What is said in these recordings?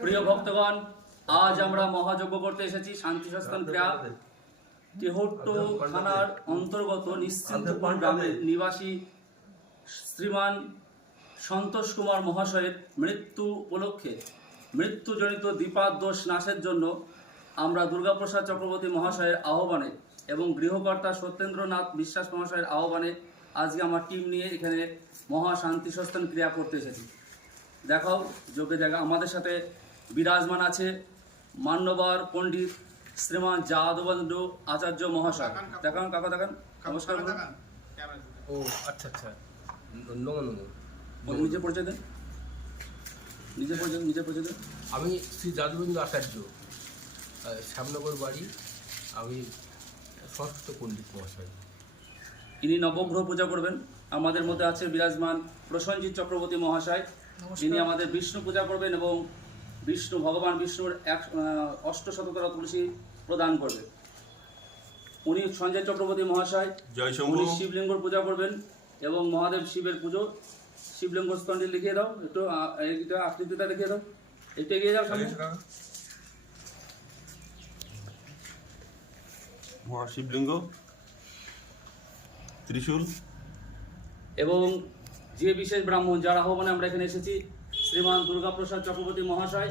প্রিয় ভক্তগণ আজ আমরা মহাযজ্ঞ করতে এসেছি শান্তি সস্থান ক্রিয়া তেহট্ট থানার অন্তর্গত নিশ্চিন্তপুর গ্রামের নিবাসী শ্রীমান সন্তোষ কুমার মহাশয়ের মৃত্যু উপলক্ষে মৃত্যুজনিত দোষ নাশের জন্য আমরা দুর্গাপ্রসাদ চক্রবর্তী মহাশয়ের আহ্বানে এবং গৃহকর্তা সত্যেন্দ্রনাথ বিশ্বাস মহাশয়ের আহ্বানে আজকে আমার টিম নিয়ে এখানে মহা শান্তি সস্থান ক্রিয়া করতে এসেছি। দেখাও যোগ্য জায়গা আমাদের সাথে বিরাজমান আছে মান্যবর পণ্ডিত শ্রীমান যাদবন্ধু আচার্য মহাশয়। দেখান কাকা। দেখান নমস্কার ও আচ্ছা আচ্ছা। নিজে পরিচয় দেন। নিজে পরিচয় নিজে পরিচয় দেন। আমি শ্রী যাদবেন্দ্র আচার্য শ্যামনগর বাড়ি। আমি সংস্কৃত পণ্ডিত মহাশয়। ইনি নবগ্রহ পূজা করবেন। আমাদের মধ্যে আছে বিরাজমান প্রসঞ্জিৎ চক্রবর্তী মহাশয়। যিনি আমাদের বিষ্ণু পূজা করবেন এবং বিষ্ণু ভগবান বিষ্ণুর এক আহ, অষ্টশতকরা তুলসী প্রদান করবে। উনি সঞ্জয় চক্রবর্তী মহাশয় জয় উনি শিবলিঙ্গর পূজা করবেন এবং মহাদেব শিবের পুজো। শিবলিঙ্গ স্তনটি লিখিয়ে দাও একটু এইটা আকৃতিটা দেখিয়ে দাও। একটু এগিয়ে যাও সামনে। মহাশিবলিঙ্গ ত্রিশূল। এবং যে বিশেষ ব্রাহ্মণ যার আহ্বানে আমরা এখানে এসেছি শ্রীমান দুর্গাপ্রসাদ চক্রবর্তী মহাশয়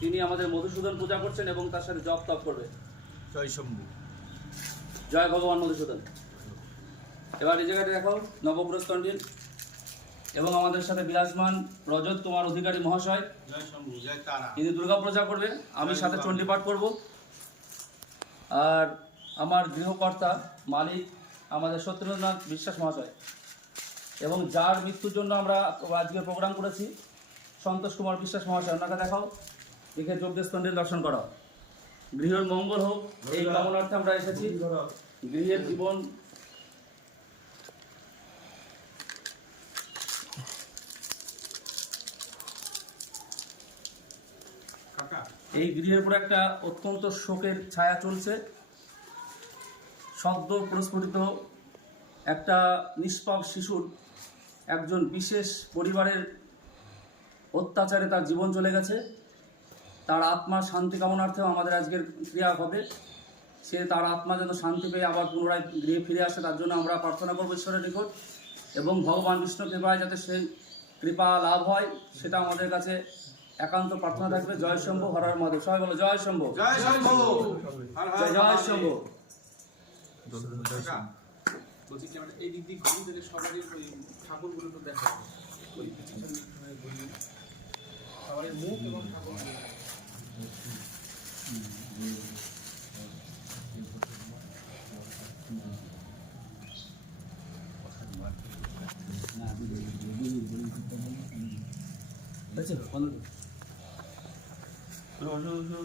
তিনি আমাদের মধুসূদন পূজা করছেন এবং তার সাথে জপ তপ করবে। জয় শম্ভু। জয় ভগবান মধুসূদন। এবার এই জায়গাটা দেখাও নবগ্রহ স্তন্ডিল এবং আমাদের সাথে বিরাজমান রজত কুমার অধিকারী মহাশয়। তিনি দুর্গা পূজা করবে আমি সাথে চণ্ডীপাঠ করব। আর আমার গৃহকর্তা মালিক আমাদের সত্যেন্দ্রনাথ বিশ্বাস মহাশয়। এবং যার মৃত্যুর জন্য আমরা আজকে প্রোগ্রাম করেছি সন্তোষ কুমার বিশ্বাস মহাশয় ওনাকে দেখাও। দেখে যোগদেশতন্ডের দর্শন করাও। গৃহের মঙ্গল হোক এই কামনার্থে আমরা এসেছি। গৃহের জীবন। এই গৃহের উপর একটা অত্যন্ত শোকের ছায়া চলছে। শব্দ প্রস্ফুটিত একটা নিষ্পাপ শিশুর একজন বিশেষ পরিবারের অত্যাচারে তার জীবন চলে গেছে। তার আত্মার শান্তি কামনার্থেও আমাদের আজকের ক্রিয়া হবে। সে তার আত্মা যেন শান্তি পেয়ে আবার পুনরায় গৃহে ফিরে আসে তার জন্য আমরা প্রার্থনা করব ঈশ্বরের নিকট। এবং ভগবান বিষ্ণু কৃপায় যাতে সেই কৃপা লাভ হয় সেটা আমাদের কাছে একান্ত প্রার্থনা থাকবে। জয় শম্ভু হরার মহাদেব। সবাই বলো জয় শম্ভু। জয় শম্ভু। জয় শম্ভু। বলছি এই দিক দিয়ে ঘুরি দিলে সবারই ওই ঠাকুরগুলো তো দেখা ওই পিছন সবারই মুখ এবং ঠাকুর হয়েছে? শুরু, শুরু।